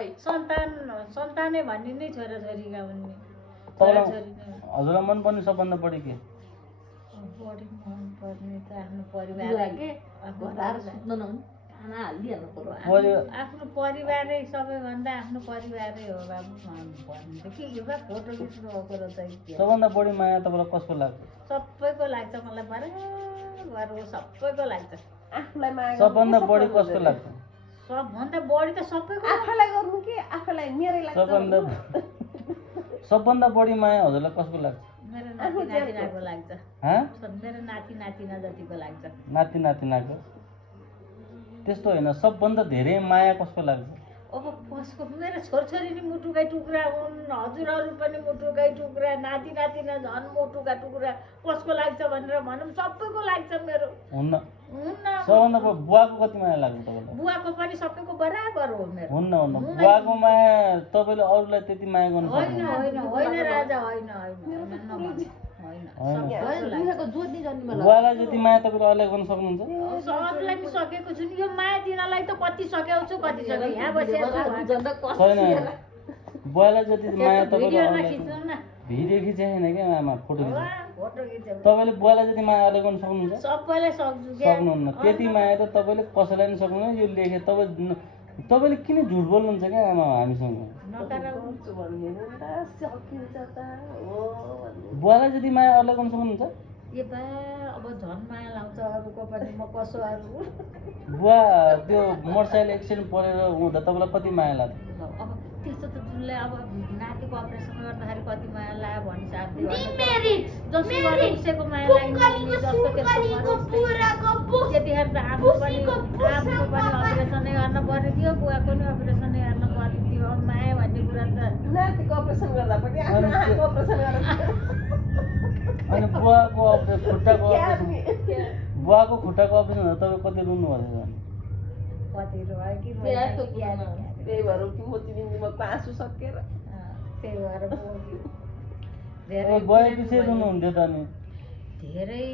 सबै सन्तानै भन्ने नै छोराछोरीका हुन् हजुरलाई मनपर्ने सबभन्दा बढी के बढी मनपर्ने त आफ्नो परिवार के आफ्नो परिवारै सबैभन्दा आफ्नो परिवारै हो बाबु भन्नु त के एउटा फोटो खिच्नु भएको र चाहिँ सबभन्दा बढी माया तपाईँलाई कसको लाग्छ सबैको लाग्छ मलाई बराबर सबैको लाग्छ आफूलाई माया सबभन्दा बढी कसको लाग्छ सबभन्दा बढी त सबैको आफूलाई गर्नु कि आफूलाई मेरै लाग्छ सबभन्दा बढी माया हजुरलाई कसको लाग्छ मेरो नाति नातिनाको लाग्छ मेरो नाति नातिना जतिको लाग्छ नाति नातिनाको त्यस्तो होइन सबभन्दा धेरै माया कसको लाग्छ अब कसको मेरो छोरछोरी नि मुटुकै टुक्रा हुन् हजुरहरू पनि मुटुकै टुक्रा नाति नातिना झन् मुटुका टुक्रा कसको लाग्छ भनेर भनौँ सबैको लाग्छ मेरो हुन्न हुन्न सबभन्दा बुवाको कति माया लाग्छ तपाईँलाई बुवाको पनि सबैको बराबर हो मेरो हुन्न बुवाको माया तपाईँले अरूलाई त्यति माया गर्नु होइन राजा होइन बुवालाई जति माया तपाईँले अरूलाई गर्न सक्नुहुन्छ सबलाई नि सकेको छु नि यो माया दिनलाई त कति सकेको छु कति सके यहाँ बसेको छैन बुवालाई जति माया भिडियोमा खिच्नु न भिडियो खिचे छैन क्या आमा फोटो खिच्नु फोटो खिच्नु तपाईँले बुवालाई जति माया अरूलाई गर्न सक्नुहुन्छ सबैलाई सक्छु सक्नुहुन्न त्यति माया त तपाईँले कसैलाई पनि सक्नुहुन्न यो लेखे तपाईँले किन झुट बोल्नुहुन्छ क्या आमा हामीसँग बुवालाई जति माया अरूलाई गर्न सक्नुहुन्छ ए बा अब झन् माया लाउँछ अरूको पनि म कसो अरू बुवा त्यो मोटरसाइकल एक्सिडेन्ट परेर हुँदा तपाईँलाई कति माया लाग्छ अब त्यस्तो त जुनले अब नातिको अपरेसन गर्दाखेरि कति माया लाग्यो भन्छ जसको माया लाग्यो त्यतिखेर त आफू पनि अपरेसनै गर्न पर्ने थियो बुवाको नि अपरेसनै गर्न पर्ने थियो अब माया भन्ने कुरा त नातिको अपरेसन गर्दा पनि आफ्नो आँखाको अपरेसन गरेर अनि बुवाको खुट्टाको अपरेसन हुँदा तपाईँ कति रुनु भयो कति रोयो कि त्यही भएर मोतीबिन्दुमा आँसु सकेर त्यही भएर गएपछि रुनुहुन्थ्यो त अनि धेरै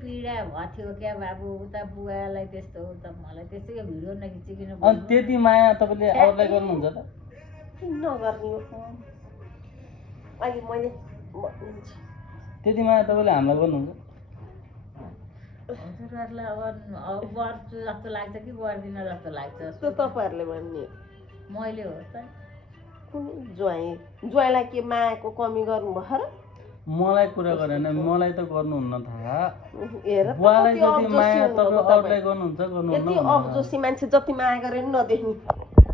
पीडा भयो क्या बाबु उता बुवालाई त्यस्तो उता मलाई त्यस्तो भिडियो नखिचिकन अनि त्यति माया तपाईँले अरूलाई गर्नुहुन्छ त नगर्ने हो अहिले मैले त्यति माया तपाईँले हामीलाई गर्नुहुन्छ हजुरहरूलाई अब गर्छु जस्तो लाग्छ कि गर्दिनँ जस्तो लाग्छ त्यो तपाईँहरूले भन्ने मैले हो त ज्वाइँलाई के मायाको कमी गर्नुभयो र मलाई कुरा गरेन मलाई त गर्नुहुन्न थाहा हेर बुवालाई जति माया तपाईँ अरूलाई गर्नुहुन्छ यति अबजोसी मान्छे जति माया गरे नि नदेख्ने